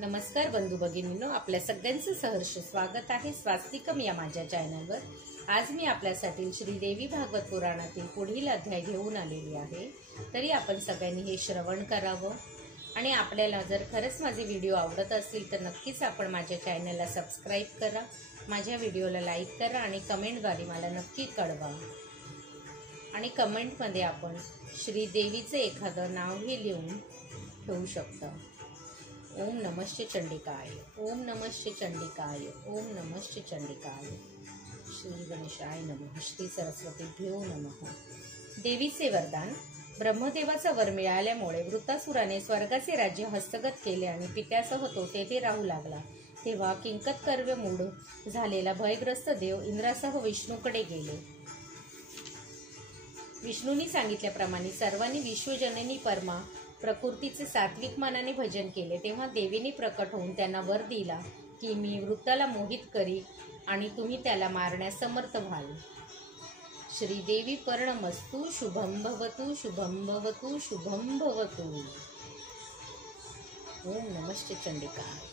नमस्कार बंधू भगिनींनो, आपल्या सगळ्यांचं सहर्ष स्वागत आहे स्वास्तिकम या माझ्या चॅनलवर। आज मी आपल्यासाठी श्रीदेवी भागवत पुराणातील पुढील अध्याय घेऊन आलेली आहे। तरी आपण सगळ्यांनी हे श्रवण करावं आणि आपल्याला जर खरंच माझे व्हिडिओ आवडत असतील तर नक्कीच आपण माझ्या चॅनलला सबस्क्राईब करा, माझ्या व्हिडिओला लाईक करा आणि कमेंटद्वारे मला नक्की कळवा। आणि कमेंटमध्ये आपण श्रीदेवीचे एखादं नावही लिहून ठेवू शकता। ओम नमश्च चंडिकाय, ओम नमश्च चंडिकाय, ओम नमश्च चंडिकाय। श्री गणेशाय नमः, श्री सरस्वतीभ्यो नमः। देवीचे वरदान। ब्रह्मदेवाचा वर मिळाल्यामुळे वृत्तासुराने स्वर्गाचे राज्य हस्तगत केले आणि पित्यासह तो तेथे राहू लागला। तेव्हा किंकत कर्वे मूढ झालेला भयग्रस्त देव इंद्रासह विष्णूकडे गेले। विष्णूंनी सांगितल्याप्रमाणे सर्वांनी विश्वजननी परमा प्रकृतीचे सात्विक मनाने भजन केले। तेव्हा देवीने प्रकट होऊन त्यांना वर दिला की मी वृत्ताला मोहित करी आणि तुम्ही त्याला मारण्यास समर्थ व्हाल। श्रीदेवी पर्णमस्तु, शुभं भवतु, शुभं भवतु, शुभं भवतु। ओम नमश्च चंडिकाय।